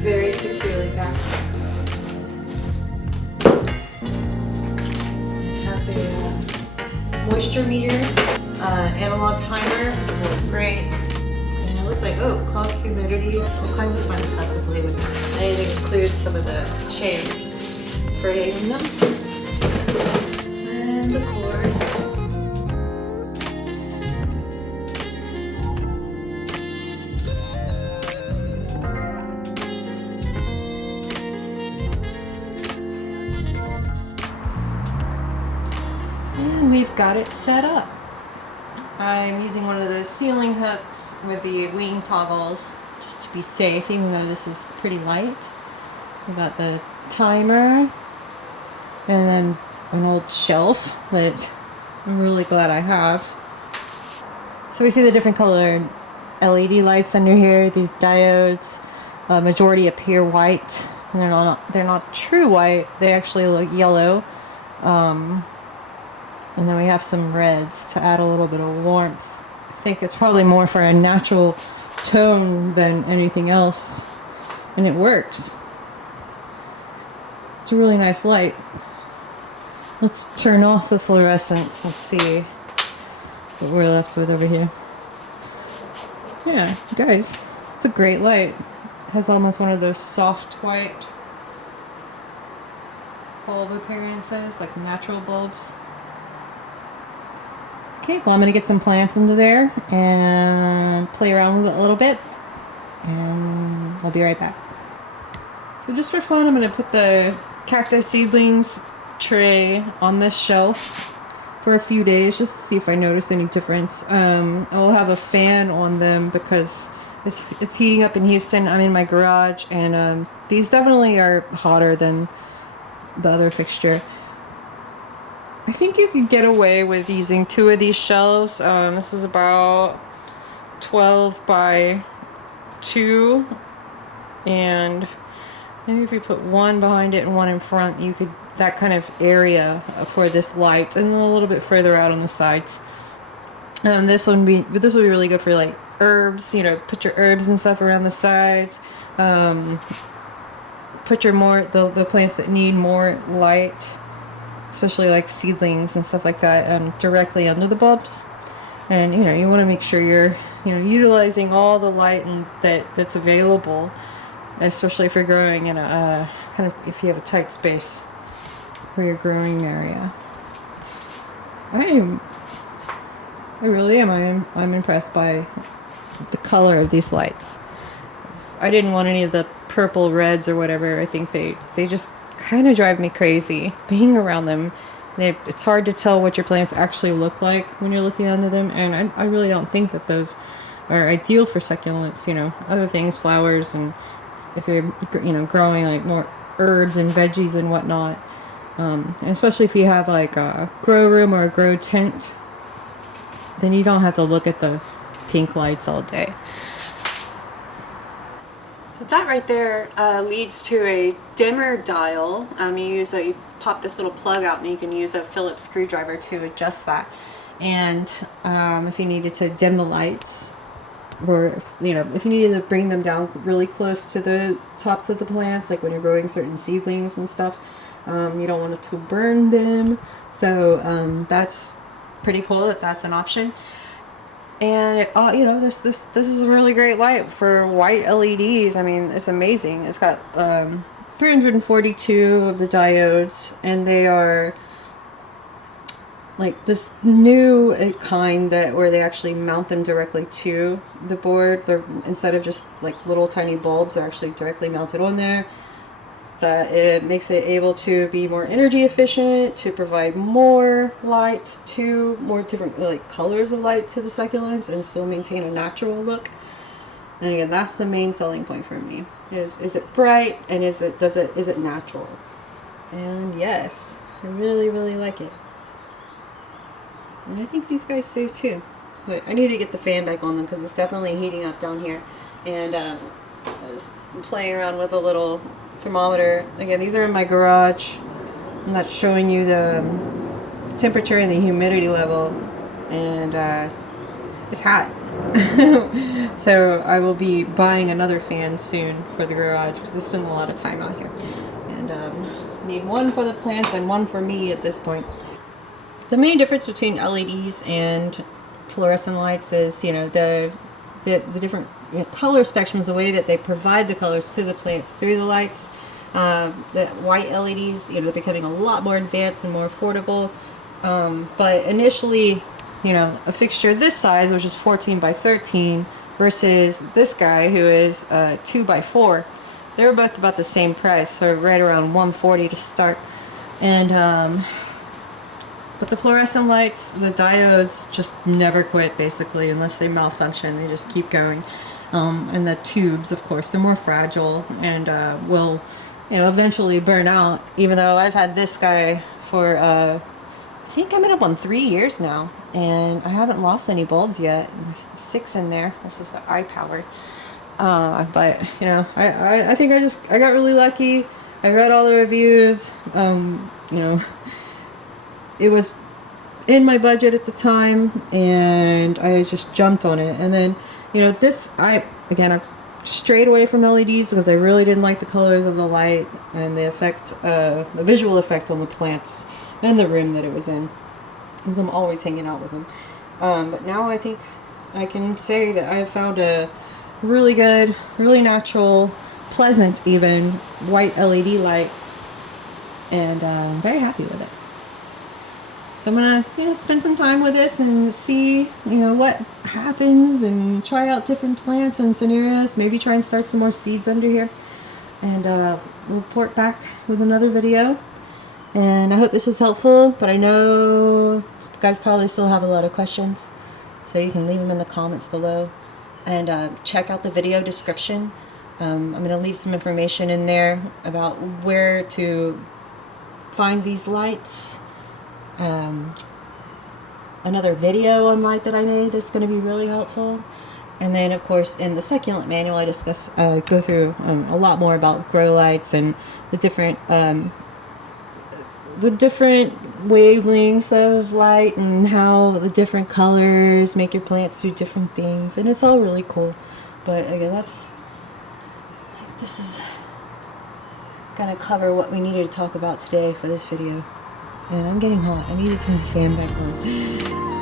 Very securely packed. Has a moisture meter, analog timer, so it's great. And it looks like, oh, cloud humidity, all kinds of fun stuff to play with. And it includes some of the chains for hanging them. And the cord. And we've got it set up. I'm using one of those ceiling hooks with the wing toggles just to be safe, even though this is pretty light. We've got the timer and then an old shelf that I'm really glad I have. So we see the different colored LED lights under here, these diodes. Majority appear white, and they're not true white, they actually look yellow. And then we have some reds to add a little bit of warmth. I think it's probably more for a natural tone than anything else. And it works. It's a really nice light. Let's turn off the fluorescents and see what we're left with over here. Yeah, guys, it's a great light. It has almost one of those soft white bulb appearances, like natural bulbs. Okay, well, I'm going to get some plants into there and play around with it a little bit, and I'll be right back. So just for fun, I'm going to put the cacti seedlings tray on this shelf for a few days just to see if I notice any difference. I'll have a fan on them because it's heating up in Houston. I'm in my garage, and these definitely are hotter than the other fixture. I think you could get away with using 2 of these shelves. This is about 12 by 2, and maybe if you put one behind it and one in front, you could, that kind of area for this light, and then a little bit further out on the sides. This would be really good for like herbs. You know, put your herbs and stuff around the sides. Put your the plants that need more light, especially like seedlings and stuff like that, directly under the bulbs. And you know, you want to make sure you're utilizing all the light that's available, especially if you're growing in a if you have a tight space for your growing area. I really am. I'm impressed by the color of these lights. I didn't want any of the purple reds or whatever. I think they just kind of drive me crazy being around them. It's hard to tell what your plants actually look like when you're looking under them, and I really don't think that those are ideal for succulents. You know, other things, flowers, and if you're growing like more herbs and veggies and whatnot, and especially if you have like a grow room or a grow tent, then you don't have to look at the pink lights all day. So that right there leads to a dimmer dial. You pop this little plug out, and you can use a Phillips screwdriver to adjust that. And if you needed to dim the lights, or if you needed to bring them down really close to the tops of the plants, like when you're growing certain seedlings and stuff, you don't want it to burn them. So that's pretty cool that that's an option. And this is a really great light for white LEDs. I mean, it's amazing. It's got 342 of the diodes, and they are like this new kind where they actually mount them directly to the board. They're, instead of just like little tiny bulbs, they're actually directly mounted on there. That it makes it able to be more energy efficient, to provide more light, to more different like colors of light to the succulents, and still maintain a natural look. And again, that's the main selling point for me. Is it bright, and is it natural? And yes, I really, really like it. And I think these guys do too. But I need to get the fan back on them because it's definitely heating up down here. And I was playing around with a little thermometer. Again, these are in my garage. I'm not showing you the temperature and the humidity level. And it's hot. So I will be buying another fan soon for the garage because I spend a lot of time out here. And need one for the plants and one for me at this point. The main difference between LEDs and fluorescent lights is, you know, the different, you know, color spectrums, the way that they provide the colors to the plants through the lights. The white LEDs, you know, they're becoming a lot more advanced and more affordable. But initially, you know, a fixture this size, which is 14 by 13, versus this guy who is 2 by 4, they were both about the same price, so right around $140 to start. And but the fluorescent lights, the diodes just never quit basically, unless they malfunction. They just keep going. And the tubes, of course, they're more fragile and will, you know, eventually burn out. Even though I've had this guy for I think coming up on 3 years now, and I haven't lost any bulbs yet. There's 6 in there. This is the eye power. But you know, I think I got really lucky. I read all the reviews. You know, it was in my budget at the time, and I just jumped on it. And then, you know, this I strayed away from LEDs because I really didn't like the colors of the light and the effect, the visual effect on the plants and the room that it was in, because I'm always hanging out with them. But now I think I can say that I've found a really good, really natural, pleasant even, white LED light, and I'm very happy with it. So I'm gonna, you know, spend some time with this and see, you know, what happens, and try out different plants and scenarios. Maybe try and start some more seeds under here, and report back with another video. And I hope this was helpful, but I know you guys probably still have a lot of questions, so you can leave them in the comments below. And check out the video description. I'm going to leave some information in there about where to find these lights. Another video on light that I made that's going to be really helpful. And then, of course, in the succulent manual, I discuss, go through a lot more about grow lights and the different wavelengths of light, and how the different colors make your plants do different things, and it's all really cool. But again, this is gonna cover what we needed to talk about today for this video. And I'm getting hot. I need to turn the fan back on.